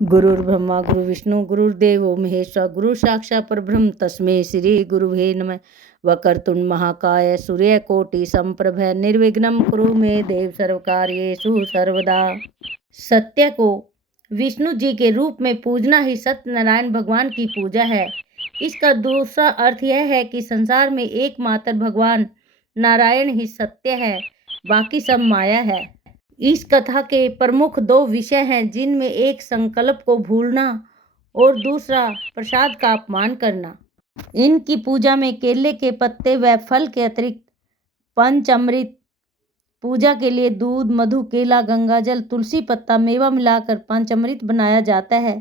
गुरुर्ब्रह्मा गुरुर्विष्णु गुरुर्देवो महेश्वर गुरु साक्षात् परब्रह्म तस्मै श्री गुरुवे नमः। वक्रतुंड महाकाय सूर्यकोटि संप्रभ निर्विघ्नं कुरु मे देव सर्वकार्येषु सर्वदा। सत्य को विष्णु जी के रूप में पूजना ही सत्यनारायण भगवान की पूजा है। इसका दूसरा अर्थ यह है कि संसार में एकमात्र भगवान नारायण ही सत्य है, बाकी सब माया है। इस कथा के प्रमुख दो विषय हैं, जिनमें एक संकल्प को भूलना और दूसरा प्रसाद का अपमान करना। इनकी पूजा में केले के पत्ते व फल के अतिरिक्त पंचामृत, पूजा के लिए दूध, मधु, केला, गंगाजल, तुलसी पत्ता, मेवा मिलाकर पंचामृत बनाया जाता है,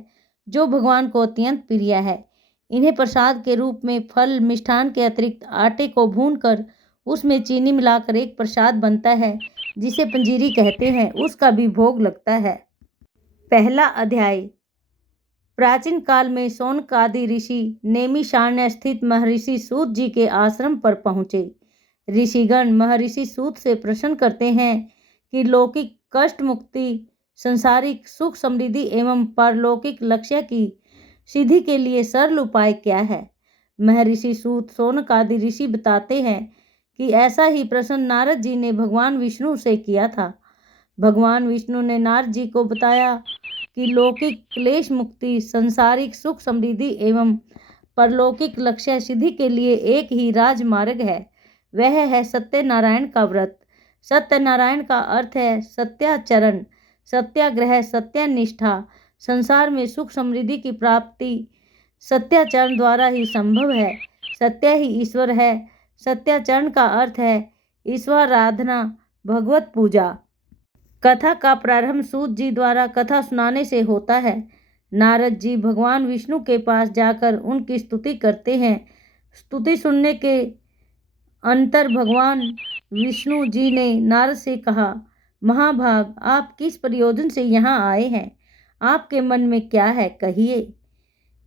जो भगवान को अत्यंत प्रिय है। इन्हें प्रसाद के रूप में फल, मिष्ठान के अतिरिक्त आटे को भूनकर उसमें चीनी मिलाकर एक प्रसाद बनता है, जिसे पंजीरी कहते हैं, उसका भी भोग लगता है। पहला अध्याय। प्राचीन काल में शौनकादि ऋषि नैमिषारण्य स्थित महर्षि सूत जी के आश्रम पर पहुँचे। ऋषिगण महर्षि सूत से प्रश्न करते हैं कि लौकिक कष्ट मुक्ति, संसारिक सुख समृद्धि एवं पारलौकिक लक्ष्य की सिद्धि के लिए सरल उपाय क्या है। महर्षि सूत शौनकादि ऋषि बताते हैं कि ऐसा ही प्रश्न नारद जी ने भगवान विष्णु से किया था। भगवान विष्णु ने नारद जी को बताया कि लौकिक क्लेश मुक्ति, सांसारिक सुख समृद्धि एवं परलौकिक लक्ष्य सिद्धि के लिए एक ही राजमार्ग है, वह है सत्यनारायण का व्रत। सत्यनारायण का अर्थ है सत्याचरण, सत्याग्रह, सत्यनिष्ठा। संसार में सुख समृद्धि की प्राप्ति सत्याचरण द्वारा ही संभव है। सत्य ही ईश्वर है। सत्याचरण का अर्थ है ईश्वराराधना, भगवत पूजा। कथा का प्रारंभ सूत जी द्वारा कथा सुनाने से होता है। नारद जी भगवान विष्णु के पास जाकर उनकी स्तुति करते हैं। स्तुति सुनने के अंतर भगवान विष्णु जी ने नारद से कहा, महाभाग, आप किस प्रयोजन से यहाँ आए हैं? आपके मन में क्या है, कहिए।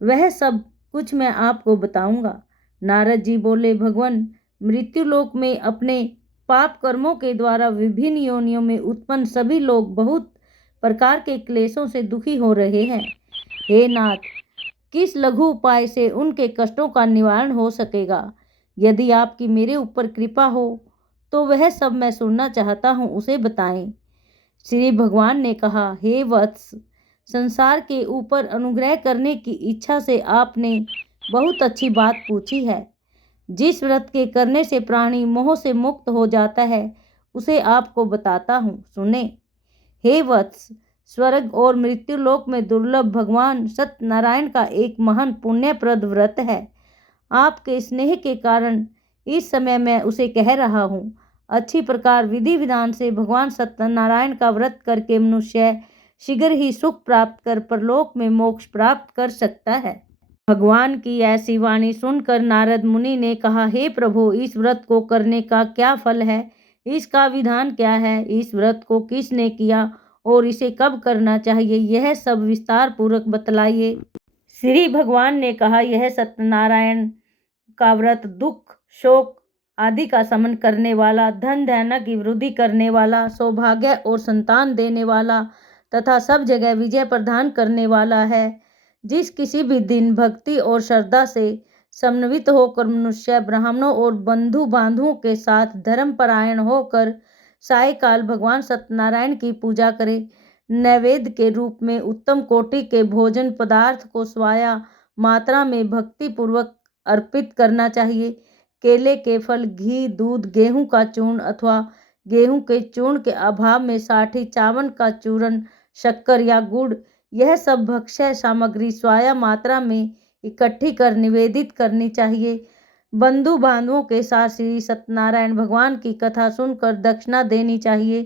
वह सब कुछ मैं आपको बताऊंगा। नारद जी बोले, भगवान, मृत्युलोक में अपने पाप कर्मों के द्वारा विभिन्न योनियों में उत्पन्न सभी लोग बहुत प्रकार के क्लेशों से दुखी हो रहे हैं। हे नाथ, किस लघु उपाय से उनके कष्टों का निवारण हो सकेगा? यदि आपकी मेरे ऊपर कृपा हो तो वह सब मैं सुनना चाहता हूँ, उसे बताएं। श्री भगवान ने कहा, हे वत्स, संसार के ऊपर अनुग्रह करने की इच्छा से आपने बहुत अच्छी बात पूछी है। जिस व्रत के करने से प्राणी मोह से मुक्त हो जाता है, उसे आपको बताता हूँ, सुने। हे वत्स, स्वर्ग और मृत्युलोक में दुर्लभ भगवान सत्यनारायण का एक महान पुण्यप्रद व्रत है। आपके स्नेह के कारण इस समय मैं उसे कह रहा हूँ। अच्छी प्रकार विधि विधान से भगवान सत्यनारायण का व्रत करके मनुष्य शीघ्र ही सुख प्राप्त कर परलोक में मोक्ष प्राप्त कर सकता है। भगवान की ऐसी वाणी सुनकर नारद मुनि ने कहा, हे प्रभु, इस व्रत को करने का क्या फल है? इसका विधान क्या है? इस व्रत को किसने किया और इसे कब करना चाहिए? यह सब विस्तार पूर्वक बतलाइए। श्री भगवान ने कहा, यह सत्यनारायण का व्रत दुख, शोक आदि का शमन करने वाला, धन धान्य की वृद्धि करने वाला, सौभाग्य और संतान देने वाला तथा सब जगह विजय प्रदान करने वाला है। जिस किसी भी दिन भक्ति और श्रद्धा से समन्वित होकर मनुष्य ब्राह्मणों और बंधु बांधवों के साथ धर्मपरायण होकर सायकाल भगवान सत्यनारायण की पूजा करे, नैवेद्य के रूप में उत्तम कोटि के भोजन पदार्थ को स्वाया मात्रा में भक्ति पूर्वक अर्पित करना चाहिए। केले के फल, घी, दूध, गेहूं का चूर्ण अथवा गेहूं के चूर्ण के अभाव में साठी, चावल का चूर्ण, शक्कर या गुड़, यह सब भक्ष्य सामग्री स्वाया मात्रा में इकट्ठी कर निवेदित करनी चाहिए। बंधु बांधवों के साथ श्री सत्यनारायण भगवान की कथा सुनकर दक्षिणा देनी चाहिए।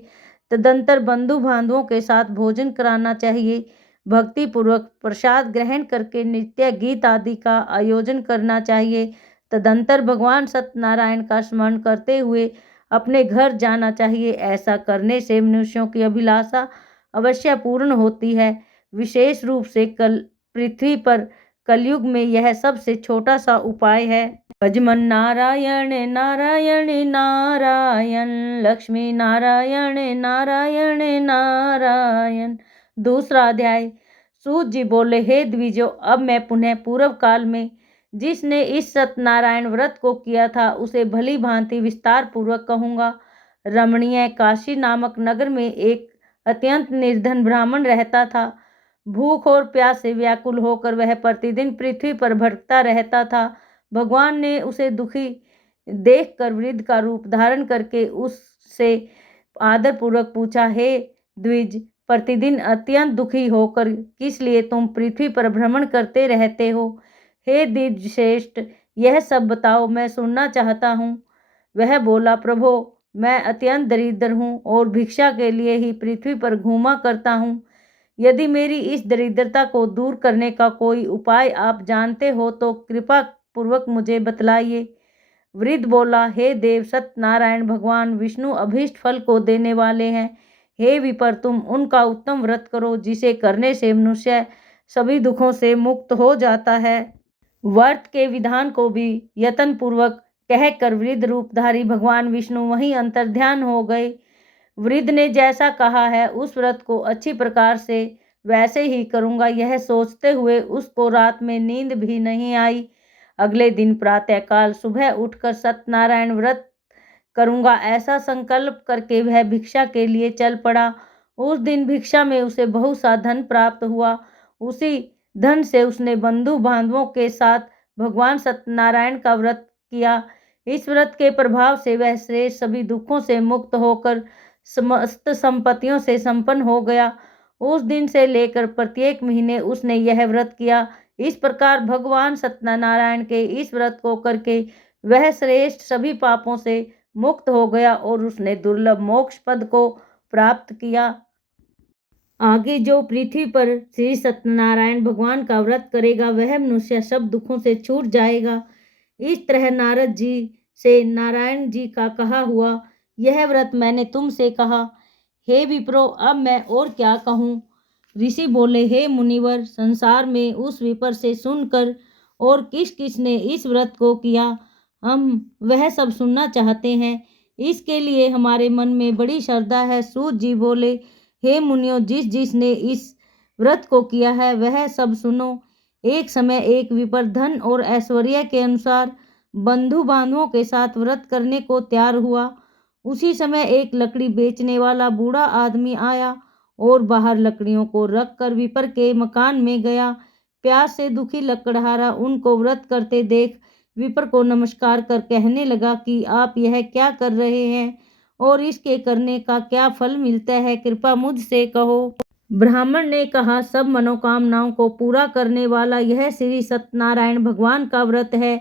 तदंतर बंधु बांधवों के साथ भोजन कराना चाहिए। भक्ति पूर्वक प्रसाद ग्रहण करके नृत्य गीत आदि का आयोजन करना चाहिए। तदंतर भगवान सत्यनारायण का स्मरण करते हुए अपने घर जाना चाहिए। ऐसा करने से मनुष्यों की अभिलाषा अवश्य पूर्ण होती है। विशेष रूप से पृथ्वी पर कलयुग में यह सबसे छोटा सा उपाय है। भजमन नारायण नारायण नारायण, लक्ष्मी नारायण नारायण नारायण। दूसरा अध्याय। सूत जी बोले, हे द्विजो, अब मैं पुनः पूर्व काल में जिसने इस सत्यनारायण व्रत को किया था उसे भली भांति विस्तार पूर्वक कहूँगा। रमणीय काशी नामक नगर में एक अत्यंत निर्धन ब्राह्मण रहता था। भूख और प्यास से व्याकुल होकर वह प्रतिदिन पृथ्वी पर भटकता रहता था। भगवान ने उसे दुखी देखकर वृद्ध का रूप धारण करके उससे आदरपूर्वक पूछा, हे द्विज, प्रतिदिन अत्यंत दुखी होकर किस लिए तुम पृथ्वी पर भ्रमण करते रहते हो? हे द्विज श्रेष्ठ, यह सब बताओ, मैं सुनना चाहता हूँ। वह बोला, प्रभो, मैं अत्यंत दरिद्र हूँ और भिक्षा के लिए ही पृथ्वी पर घूमा करता हूँ। यदि मेरी इस दरिद्रता को दूर करने का कोई उपाय आप जानते हो तो कृपा पूर्वक मुझे बतलाइए। वृद्ध बोला, हे देव, सत्यनारायण भगवान विष्णु अभीष्ट फल को देने वाले हैं। हे विपर, तुम उनका उत्तम व्रत करो जिसे करने से मनुष्य सभी दुखों से मुक्त हो जाता है। व्रत के विधान को भी यत्न पूर्वक कहकर वृद्ध रूपधारी भगवान विष्णु वहीं अंतर्ध्यान हो गए। वृद्ध ने जैसा कहा है उस व्रत को अच्छी प्रकार से वैसे ही करूंगा, यह सोचते हुए उसको रात में नींद भी नहीं आई। अगले दिन प्रातःकाल सुबह उठकर सत्यनारायण व्रत करूंगा ऐसा संकल्प करके वह भिक्षा के लिए चल पड़ा। उस दिन भिक्षा में उसे बहुत सा धन प्राप्त हुआ। उसी धन से उसने बंधु बांधवों के साथ भगवान सत्यनारायण का व्रत किया। इस व्रत के प्रभाव से वह श्रेष्ठ सभी दुखों से मुक्त होकर समस्त संपत्तियों से संपन्न हो गया। उस दिन से लेकर प्रत्येक महीने उसने यह व्रत किया। इस प्रकार भगवान सत्यनारायण के इस व्रत को करके वह श्रेष्ठ सभी पापों से मुक्त हो गया और उसने दुर्लभ मोक्ष पद को प्राप्त किया। आगे जो पृथ्वी पर श्री सत्यनारायण भगवान का व्रत करेगा वह मनुष्य सब दुखों से छूट जाएगा। इस तरह नारद जी से नारायण जी का कहा हुआ यह व्रत मैंने तुमसे कहा। हे विप्रो, अब मैं और क्या कहूँ? ऋषि बोले, हे मुनिवर, संसार में उस विपर से सुनकर और किस किस ने इस व्रत को किया, हम वह सब सुनना चाहते हैं। इसके लिए हमारे मन में बड़ी श्रद्धा है। सूत जी बोले, हे मुनियों, जिस जिसने इस व्रत को किया है वह सब सुनो। एक समय एक विपर धन और ऐश्वर्य के अनुसार बंधु बांधवों के साथ व्रत करने को तैयार हुआ। उसी समय एक लकड़ी बेचने वाला बूढ़ा आदमी आया और बाहर लकड़ियों को रखकर विपर के मकान में गया। प्यास से दुखी लकड़हारा उनको व्रत करते देख विपर को नमस्कार कर कहने लगा कि आप यह क्या कर रहे हैं और इसके करने का क्या फल मिलता है, कृपा मुझसे कहो। ब्राह्मण ने कहा, सब मनोकामनाओं को पूरा करने वाला यह श्री सत्यनारायण भगवान का व्रत है।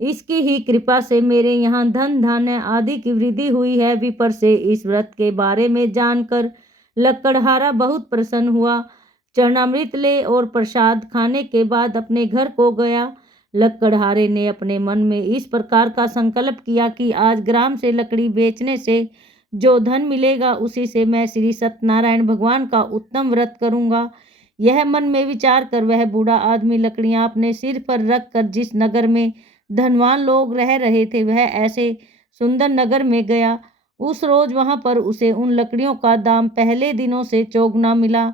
इसकी ही कृपा से मेरे यहाँ धन धान्य आदि की वृद्धि हुई है। विपर से इस व्रत के बारे में जानकर लकड़हारा बहुत प्रसन्न हुआ। चरणामृत ले और प्रसाद खाने के बाद अपने घर को गया। लकड़हारे ने अपने मन में इस प्रकार का संकल्प किया कि आज ग्राम से लकड़ी बेचने से जो धन मिलेगा उसी से मैं श्री सत्यनारायण भगवान का उत्तम व्रत करूंगा। यह मन में विचार कर वह बूढ़ा आदमी लकड़ियां अपने सिर पर रख कर जिस नगर में धनवान लोग रह रहे थे वह ऐसे सुंदर नगर में गया। उस रोज वहां पर उसे उन लकड़ियों का दाम पहले दिनों से चौगुना मिला।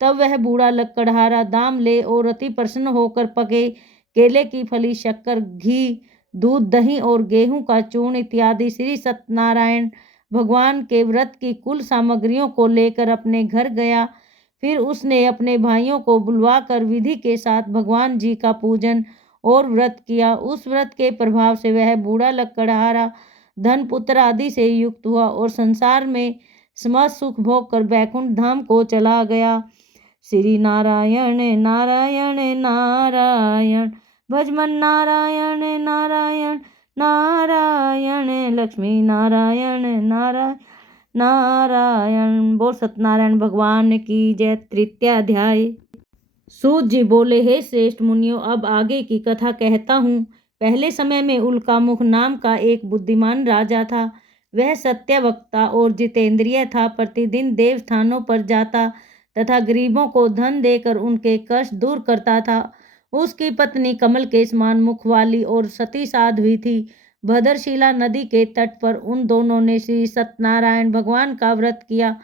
तब वह बूढ़ा लकड़हारा दाम ले और अति प्रसन्न होकर पके केले की फली, शक्कर, घी, दूध, दही और गेहूं का चूर्ण इत्यादि श्री सत्यनारायण भगवान के व्रत की कुल सामग्रियों को लेकर अपने घर गया। फिर उसने अपने भाइयों को बुलवाकर विधि के साथ भगवान जी का पूजन और व्रत किया। उस व्रत के प्रभाव से वह बूढ़ा लकड़हारा धन पुत्र आदि से युक्त हुआ और संसार में समस्त सुख भोग कर बैकुंठ धाम को चला गया। श्री नारायण नारायण नारायण, भजमन नारायण नारायण नारायण, लक्ष्मी नारायण नारायण नारायण। बोल सत्यनारायण भगवान की जय। तृतीय अध्याय। सूत जी बोले, हे श्रेष्ठ मुनियों, अब आगे की कथा कहता हूँ। पहले समय में उल्कामुख नाम का एक बुद्धिमान राजा था। वह सत्यवक्ता और जितेंद्रिय था। प्रतिदिन देवस्थानों पर जाता तथा गरीबों को धन देकर उनके कष्ट दूर करता था। उसकी पत्नी कमल के समान मुख वाली और सती साध्वी थी। भद्रशिला नदी के तट पर उन दोनों ने श्री सत्यनारायण भगवान का व्रत किया।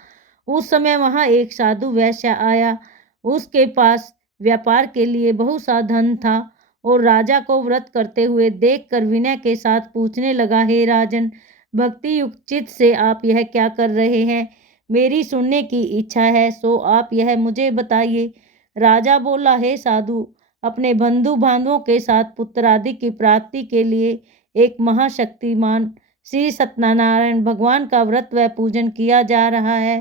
उस समय वहां एक साधु वैश्य आया। उसके पास व्यापार के लिए बहुत सा धन था और राजा को व्रत करते हुए देखकर विनय के साथ पूछने लगा, हे राजन, भक्ति युक्त चित्त से आप यह क्या कर रहे हैं? मेरी सुनने की इच्छा है, सो आप यह मुझे बताइए। राजा बोला, हे साधु, अपने बंधु बांधवों के साथ पुत्र आदि की प्राप्ति के लिए एक महाशक्तिमान श्री सत्यनारायण भगवान का व्रत व पूजन किया जा रहा है।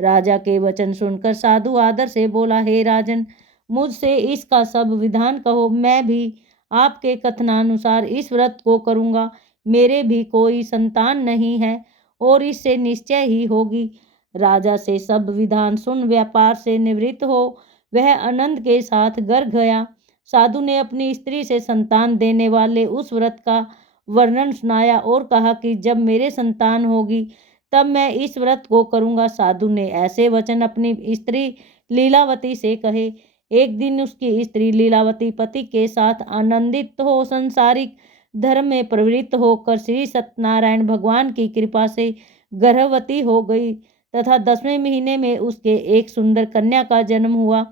राजा के वचन सुनकर साधु आदर से बोला, हे राजन, मुझसे इसका सब विधान कहो, मैं भी आपके कथनानुसार इस व्रत को करूँगा। मेरे भी कोई संतान नहीं है और इससे निश्चय ही होगी। राजा से सब विधान सुन व्यापार से निवृत्त हो वह आनंद के साथ घर गया। साधु ने अपनी स्त्री से संतान देने वाले उस व्रत का वर्णन सुनाया और कहा कि जब मेरे संतान होगी तब मैं इस व्रत को करूँगा। साधु ने ऐसे वचन अपनी स्त्री लीलावती से कहे। एक दिन उसकी स्त्री लीलावती पति के साथ आनंदित हो सांसारिक धर्म में प्रवृत्त होकर श्री सत्यनारायण भगवान की कृपा से गर्भवती हो गई तथा 10वें महीने में उसके एक सुंदर कन्या का जन्म हुआ।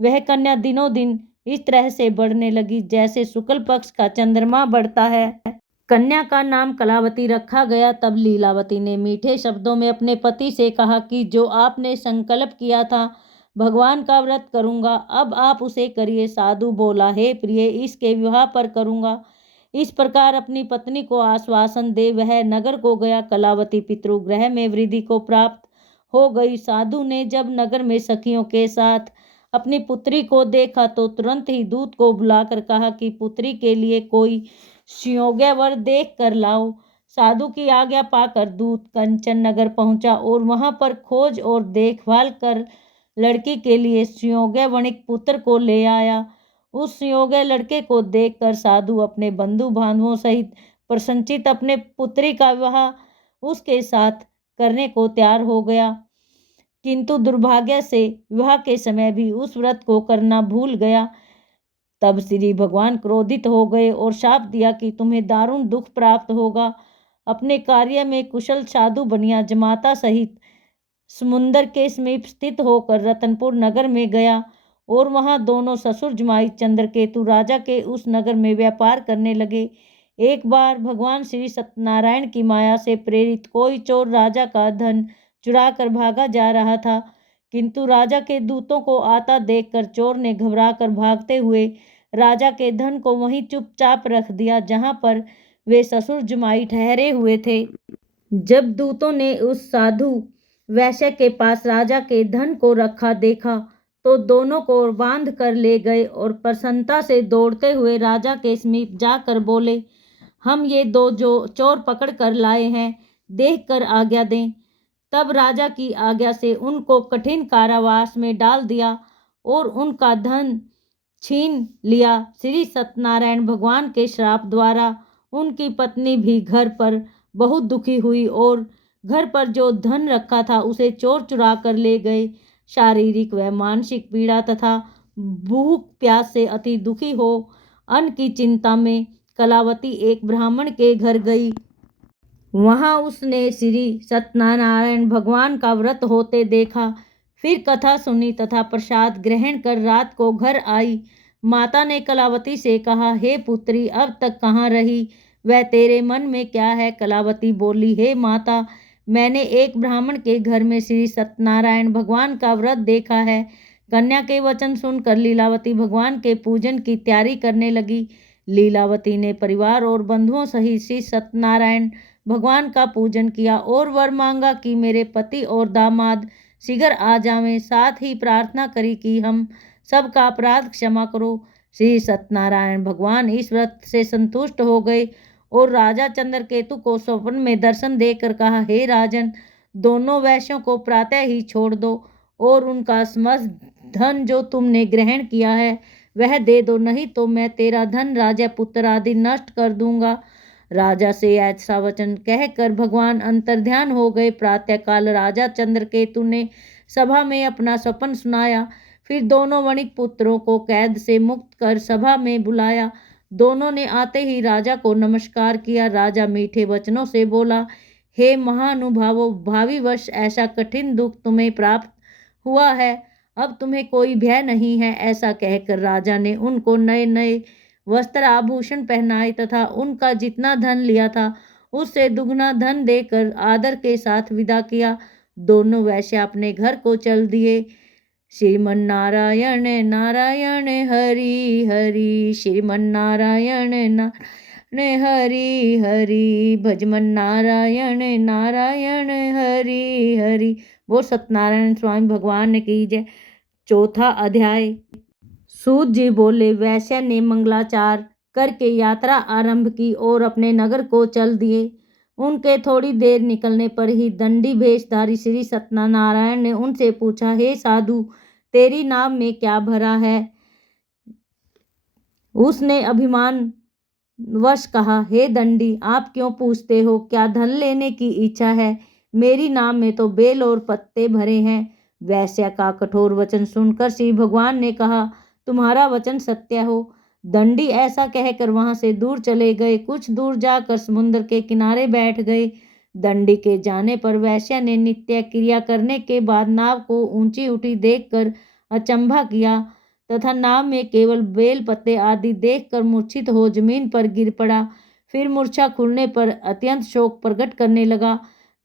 वह कन्या दिनों दिन इस तरह से बढ़ने लगी जैसे शुक्ल पक्ष का चंद्रमा बढ़ता है। कन्या का नाम कलावती रखा गया। तब लीलावती ने मीठे शब्दों में अपने पति से कहा कि जो आपने संकल्प किया था भगवान का व्रत करूंगा, अब आप उसे करिए। साधु बोला, हे प्रिय, इसके विवाह पर करूंगा। इस प्रकार अपनी पत्नी को आश्वासन दे वह नगर को गया। कलावती पितृगृह में वृद्धि को प्राप्त हो गई। साधु ने जब नगर में सखियों के साथ अपनी पुत्री को देखा तो तुरंत ही दूत को बुलाकर कहा कि पुत्री के लिए कोई सुयोग्य वर देख कर लाओ। साधु की आज्ञा पाकर दूत कंचन नगर पहुंचा और वहां पर खोज और देखभाल कर लड़की के लिए सुयोग्य वणिक पुत्र को ले आया। उस सुयोग्य लड़के को देखकर साधु अपने बंधु बांधवों सहित प्रसन्नचित्त अपने पुत्री का विवाह उसके साथ करने को तैयार हो गया, किंतु दुर्भाग्य से विवाह के समय भी उस व्रत को करना भूल गया। तब श्री भगवान क्रोधित हो गए और शाप दिया कि तुम्हें दारुण दुख प्राप्त होगा। अपने कार्य में कुशल साधु बनिया जमाता सहित समुंदर के समीप स्थित होकर रतनपुर नगर में गया और वहां दोनों ससुर जमाई चंद्रकेतु राजा के उस नगर में व्यापार करने लगे। एक बार भगवान श्री सत्यनारायण की माया से प्रेरित कोई चोर राजा का धन चुरा कर भागा जा रहा था, किंतु राजा के दूतों को आता देखकर चोर ने घबराकर भागते हुए राजा के धन को वहीं चुपचाप रख दिया जहां पर वे ससुर जमाई ठहरे हुए थे। जब दूतों ने उस साधु वैश्य के पास राजा के धन को रखा देखा तो दोनों को बांध कर ले गए और प्रसन्नता से दौड़ते हुए राजा के समीप जाकर बोले, हम ये दो जो चोर पकड़ कर लाए हैं, देख कर आज्ञा दें। तब राजा की आज्ञा से उनको कठिन कारावास में डाल दिया और उनका धन छीन लिया। श्री सत्यनारायण भगवान के श्राप द्वारा उनकी पत्नी भी घर पर बहुत दुखी हुई और घर पर जो धन रखा था उसे चोर चुरा कर ले गए। शारीरिक व मानसिक पीड़ा तथा भूख प्यास से अति दुखी हो अन्न की चिंता में कलावती एक ब्राह्मण के घर गई। वहां उसने श्री सत्यनारायण भगवान का व्रत होते देखा। फिर कथा सुनी तथा प्रसाद ग्रहण कर रात को घर आई। माता ने कलावती से कहा, हे पुत्री, अब तक कहाँ रही? वह तेरे मन में क्या है? कलावती बोली, हे माता, मैंने एक ब्राह्मण के घर में श्री सत्यनारायण भगवान का व्रत देखा है। कन्या के वचन सुनकर लीलावती भगवान के पूजन की तैयारी करने लगी। लीलावती ने परिवार और बंधुओं सहित श्री सत्यनारायण भगवान का पूजन किया और वर मांगा कि मेरे पति और दामाद शीघ्र आ जावें। साथ ही प्रार्थना करी कि हम सबका अपराध क्षमा करो। श्री सत्यनारायण भगवान इस व्रत से संतुष्ट हो गए और राजा चंद्रकेतु को स्वप्न में दर्शन देकर कहा, हे राजन, दोनों वैश्यों को प्रातः ही छोड़ दो और उनका समस्त धन जो तुमने ग्रहण किया है वह दे दो, नहीं तो मैं तेरा धन, राजा पुत्र आदि नष्ट कर दूंगा। राजा से ऐसा वचन कहकर भगवान अंतर्ध्यान हो गए। प्रातःकाल राजा चंद्रकेतु ने सभा में अपना स्वप्न सुनाया। फिर दोनों वणिक पुत्रों को कैद से मुक्त कर सभा में बुलाया। दोनों ने आते ही राजा को नमस्कार किया। राजा मीठे वचनों से बोला, हे महानुभावों, भावी वर्ष ऐसा कठिन दुख तुम्हें प्राप्त हुआ है। अब तुम्हें कोई भय नहीं है। ऐसा कहकर राजा ने उनको नए नए वस्त्र आभूषण पहनाए तथा उनका जितना धन लिया था उससे दुगना धन देकर आदर के साथ विदा किया। दोनों वैश्य अपने घर को चल दिए। श्रीमन नारायण नारायण हरि हरि, श्रीमन नारायण नारायण हरि हरि, भजमन नारायण नारायण हरि हरि। वो सत्यनारायण स्वामी भगवान की जय। चौथा अध्याय। सूत जी बोले, वैश्य ने मंगलाचार करके यात्रा आरंभ की और अपने नगर को चल दिए। उनके थोड़ी देर निकलने पर ही दंडी भेषधारी श्री सत्यनारायण ने उनसे पूछा, हे साधु, तेरी नाव में क्या भरा है? उसने अभिमान वश कहा, हे दंडी, आप क्यों पूछते हो? क्या धन लेने की इच्छा है? मेरी नाव में तो बेल और पत्ते भरे हैं। वैश्य का कठोर वचन सुनकर श्री भगवान ने कहा, तुम्हारा वचन सत्य हो। दंडी ऐसा कहकर वहां से दूर चले गए। कुछ दूर जाकर समुद्र के किनारे बैठ गए। दंडी के जाने पर वैश्य ने नित्य क्रिया करने के बाद नाव को ऊंची उठी देखकर अचंभा किया तथा नाव में केवल बेल पत्ते आदि देखकर मूर्छित हो जमीन पर गिर पड़ा। फिर मूर्छा खुलने पर अत्यंत शोक प्रकट करने लगा।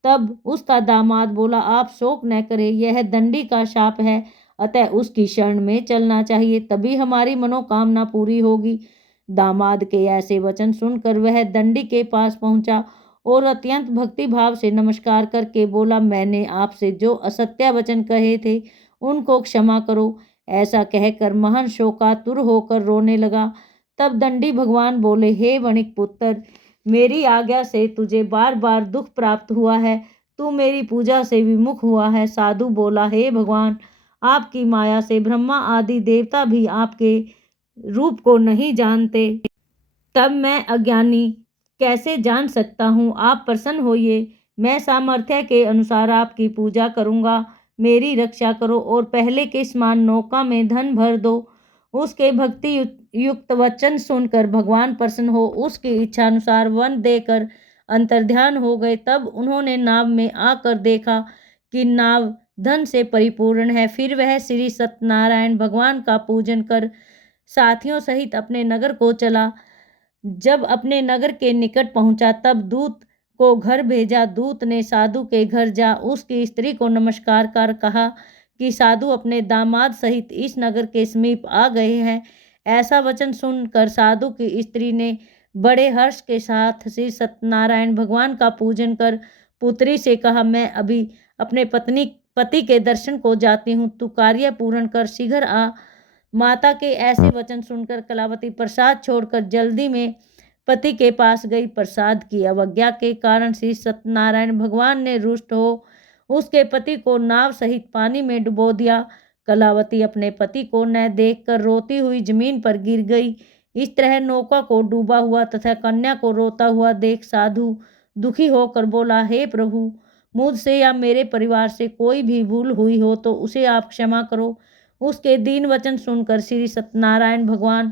तब उसका दामाद बोला, आप शोक न करें, यह दंडी का शाप है, अतः उसकी शरण में चलना चाहिए, तभी हमारी मनोकामना पूरी होगी। दामाद के ऐसे वचन सुनकर वह दंडी के पास पहुंचा और अत्यंत भक्ति भाव से नमस्कार करके बोला, मैंने आपसे जो असत्य वचन कहे थे उनको क्षमा करो। ऐसा कहकर महान शोकातुर होकर रोने लगा। तब दंडी भगवान बोले, हे वणिक पुत्र, मेरी आज्ञा से तुझे बार बार दुख प्राप्त हुआ है, तू मेरी पूजा से विमुख हुआ है। साधु बोला, हे भगवान, आपकी माया से ब्रह्मा आदि देवता भी आपके रूप को नहीं जानते, तब मैं अज्ञानी कैसे जान सकता हूँ? आप प्रसन्न होइए, मैं सामर्थ्य के अनुसार आपकी पूजा करूँगा। मेरी रक्षा करो और पहले के समान नौका में धन भर दो। उसके भक्ति युक्त वचन सुनकर भगवान प्रसन्न हो उसकी इच्छा अनुसार वन देकर अंतर्ध्यान हो गए। तब उन्होंने नाव में आकर देखा कि नाव धन से परिपूर्ण है। फिर वह श्री सत्यनारायण भगवान का पूजन कर साथियों सहित अपने नगर को चला। जब अपने नगर के निकट पहुंचा तब दूत को घर भेजा। दूत ने साधु के घर जा उसकी स्त्री को नमस्कार कर कहा कि साधु अपने दामाद सहित इस नगर के समीप आ गए हैं। ऐसा वचन सुनकर साधु की स्त्री ने बड़े हर्ष के साथ श्री सत्यनारायण भगवान का पूजन कर पुत्री से कहा, मैं अभी अपने पति के दर्शन को जाती हूँ, तू कार्य पूर्ण कर शीघ्र आ। माता के ऐसे वचन सुनकर कलावती प्रसाद छोड़कर जल्दी में पति के पास गई। प्रसाद की अवज्ञा के कारण श्री सत्यनारायण भगवान ने रुष्ट हो उसके पति को नाव सहित पानी में डुबो दिया। कलावती अपने पति को न देखकर रोती हुई जमीन पर गिर गई। इस तरह नौका को डूबा हुआ तथा कन्या को रोता हुआ देख साधु दुखी होकर बोला, हे प्रभु, मुझसे या मेरे परिवार से कोई भी भूल हुई हो तो उसे आप क्षमा करो। उसके दीन वचन सुनकर श्री सत्यनारायण भगवान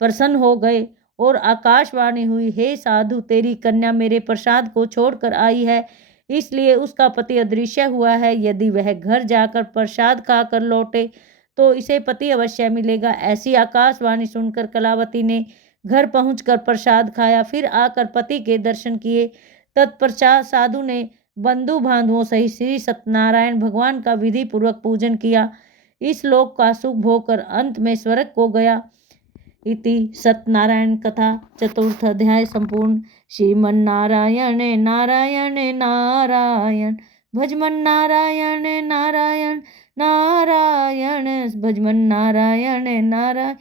प्रसन्न हो गए और आकाशवाणी हुई, हे साधु, तेरी कन्या मेरे प्रसाद को छोड़कर आई है, इसलिए उसका पति अदृश्य हुआ है। यदि वह घर जाकर प्रसाद खाकर लौटे तो इसे पति अवश्य मिलेगा। ऐसी आकाशवाणी सुनकर कलावती ने घर पहुंचकर प्रसाद खाया, फिर आकर पति के दर्शन किए। तत्पश्चात साधु ने बंधु बांधवों सहित श्री सत्यनारायण भगवान का विधि पूर्वक पूजन किया। इस लोक का सुख भोगकर अंत में स्वर्ग को गया। इति सत्यनारायण कथा चतुर्थ अध्याय संपूर्ण। श्रीमन नारायण नारायण नारायण, भजमन नारायण नारायण नारायण, भजमन नारायण नारायण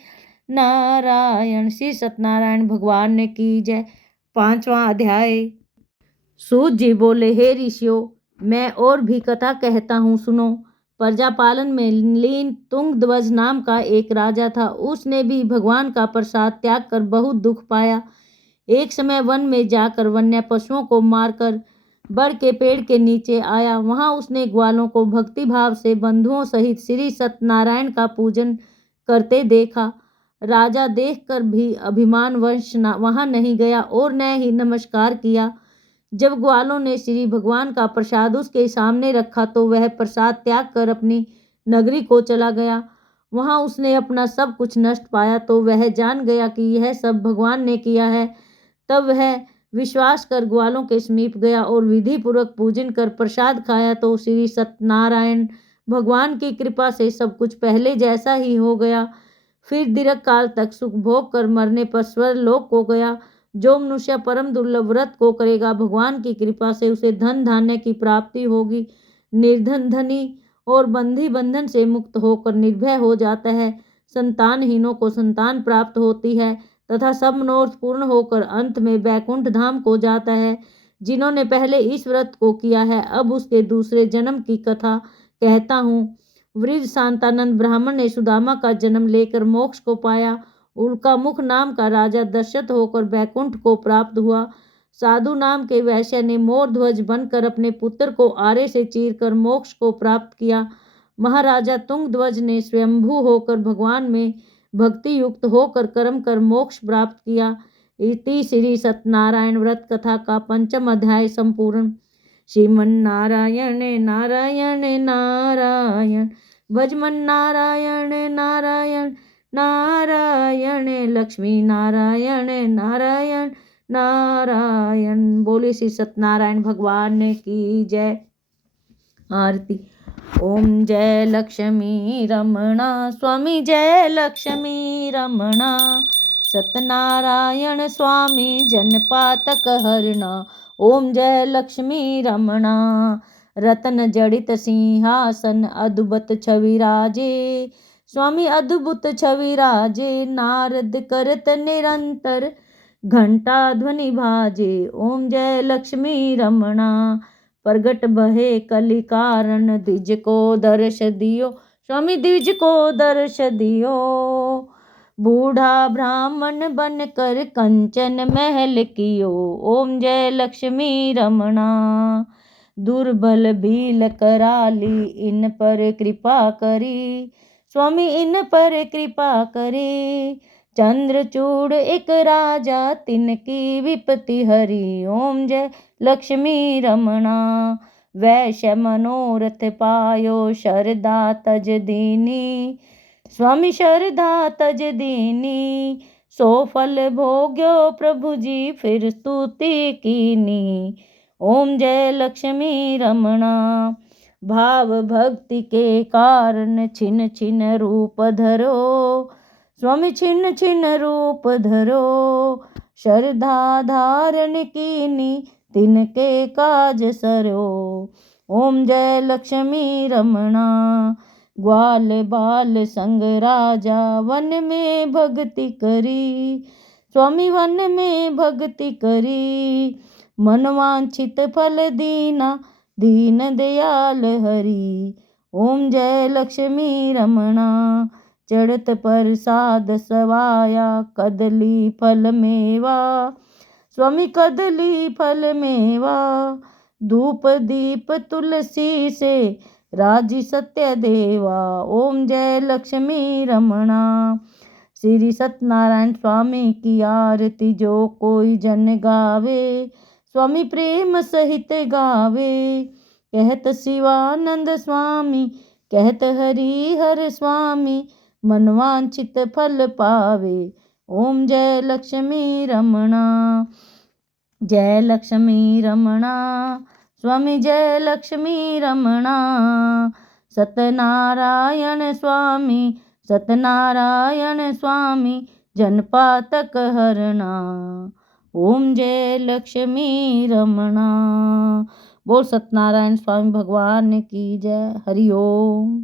नारायण। श्री सत्यनारायण भगवान की जय। पांचवा अध्याय। सूत जी बोले, हे ऋषियों, मैं और भी कथा कहता हूँ, सुनो। प्रजापालन में लीन तुंगध्वज नाम का एक राजा था। उसने भी भगवान का प्रसाद त्याग कर बहुत दुख पाया। एक समय वन में जाकर वन्य पशुओं को मारकर बड़ के पेड़ के नीचे आया। वहां उसने ग्वालों को भक्ति भाव से बंधुओं सहित श्री सत्यनारायण का पूजन करते देखा। राजा देखकर भी अभिमानवश वहां नहीं गया और न ही नमस्कार किया। जब ग्वालों ने श्री भगवान का प्रसाद उसके सामने रखा तो वह प्रसाद त्याग कर अपनी नगरी को चला गया। वहां उसने अपना सब कुछ नष्ट पाया तो वह जान गया कि यह सब भगवान ने किया है। तब वह विश्वास कर ग्वालों के समीप गया और विधि पूर्वक पूजन कर प्रसाद खाया तो श्री सत्यनारायण भगवान की कृपा से सब कुछ पहले जैसा ही हो गया। फिर दीर्घ काल तक सुख भोग कर मरने पर स्वर्गलोक को गया। जो मनुष्य परम दुर्लभ व्रत को करेगा भगवान की कृपा से उसे धन धान्य की प्राप्ति होगी। निर्धन धनी और बंधी बंधन से मुक्त होकर निर्भय हो जाता है। संतानहीनों को संतान प्राप्त होती है तथा सब मनोरथ पूर्ण होकर अंत में बैकुंठ धाम को जाता है। जिन्होंने पहले इस व्रत को किया है अब उसके दूसरे जन्म की कथा कहता हूँ। वृद्ध शांतानंद ब्राह्मण ने सुदामा का जन्म लेकर मोक्ष को पाया। उनका मुख नाम का राजा दशरथ होकर बैकुंठ को प्राप्त हुआ। साधु नाम के वैश्य ने मोर ध्वज बनकर अपने पुत्र को आरे से चीरकर मोक्ष को प्राप्त किया। महाराजा तुंग ध्वज ने स्वयंभू होकर भगवान में भक्ति युक्त होकर कर्म कर मोक्ष प्राप्त किया। इति श्री सत्यनारायण व्रत कथा का 5वां अध्याय संपूर्ण। श्रीमन नारायण नारायण नारायण भजमन नारायण नारायण नारायण लक्ष्मी नारायण नारायण नारायण। बोले श्री सत्यनारायण भगवान की जय। आरती। ओम जय लक्ष्मी रमणा स्वामी जय लक्ष्मी रमणा सत्यनारायण स्वामी जनपातक हरणा। ओम जय लक्ष्मी रमणा रतन जड़ित सिंहासन अद्भुत छवि राजे स्वामी अद्भुत छवि राजे नारद करत निरंतर घंटा ध्वनि भाजे। ओम जय लक्ष्मी रमणा प्रगट बहे कलि कारण द्विज को दर्श दियो स्वामी द्विज को दर्श दियो। बूढ़ा ब्राह्मण बन कर कंचन महल कियो। ओम जय लक्ष्मी रमणा दुर्बल भील कराली इन पर कृपा करी स्वामी इन पर कृपा करे। चंद्रचूड़ एक राजा तिनकी विपत्ति हरी। ओम जय लक्ष्मी रमणा वैश्य मनोरथ पायो शरदा तज दीनी स्वामी शरदा तज दीनी। सो फल भोग्यो प्रभु जी फिर स्तुति कीनी। ओम जय लक्ष्मी रमणा भाव भक्ति के कारण छिन छिन रूप धरो स्वामी छिन छिन रूप धरो। शरधा धारण कीनी तिनके काज सरो। ओम जय लक्ष्मी रमणा ग्वाल बाल संग राजा वन में भक्ति करी स्वामी वन में भक्ति करी। मनवांछित फल दीना दीन दयाल हरि। ओम जय लक्ष्मी रमणा चढ़त प्रसाद सवाया कदली फल मेवा स्वामी कदली फल मेवा। धूप दीप तुलसी से राजी सत्य देवा। ओम जय लक्ष्मी रमणा श्री सत्यनारायण स्वामी की आरती जो कोई जन गावे स्वामी प्रेम सहित गावे। कहत शिवानंद स्वामी कहत हरिहर स्वामी मनवांछित फल पावे। ओम जय लक्ष्मी रमणा जय लक्ष्मी रमणा स्वामी जय लक्ष्मी रमणा। सत्यनारायण स्वामी जनपातक हरणा। ओम जय लक्ष्मी रमणा। बोल सत्यनारायण स्वामी भगवान की जय। हरि ओम।